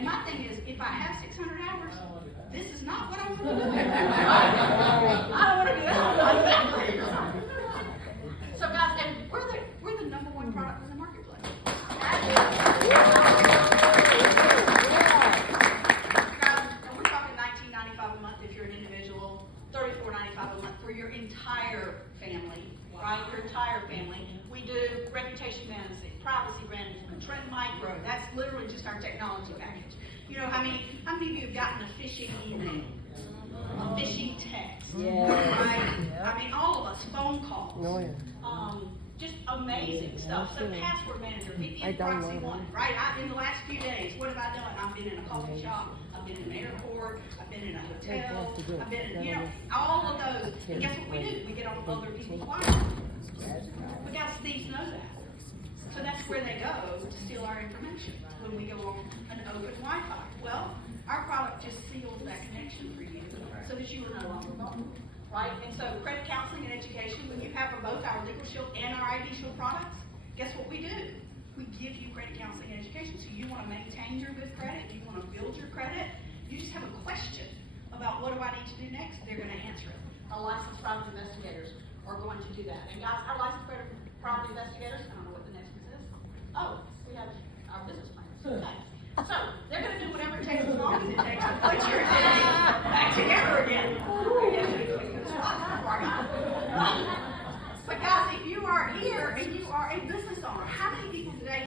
And my thing is, if I have 600 hours, this is not what I'm going to do. I don't want to do that. So guys, and we're the number one product in the marketplace. Guys, and we're talking $19.95 a month if you're an individual, $34.95 a month for your entire family, right? Your entire family. We do reputation management, privacy management, trend micro. That's literally just our technology package. You know, how many of you have gotten a phishing email, a phishing text, right? I mean, all of us, phone calls, just amazing stuff. So password manager, VPN proxy one, right? In the last few days, what have I done? I've been in a coffee shop, I've been in an airport, I've been in a hotel, I've been in, you know, all of those. And guess what we do? We get on other people's Wi-Fi. But guys, thieves know that. So that's where they go to steal our information when we go on an open Wi-Fi. Well, our product just seals that connection for you so that you are no longer vulnerable, right? And so credit counseling and education, when you have both our LegalShield and our IDShield products, guess what we do? We give you credit counseling and education. So you want to maintain your good credit, you want to build your credit, you just have a question about what do I need to do next, they're going to answer it. Our licensed private investigators are going to do that. And guys, our licensed private investigators, I don't know what the next one is. Oh, we have our business plans. Okay. So they're going to do whatever it takes as long as it takes to put your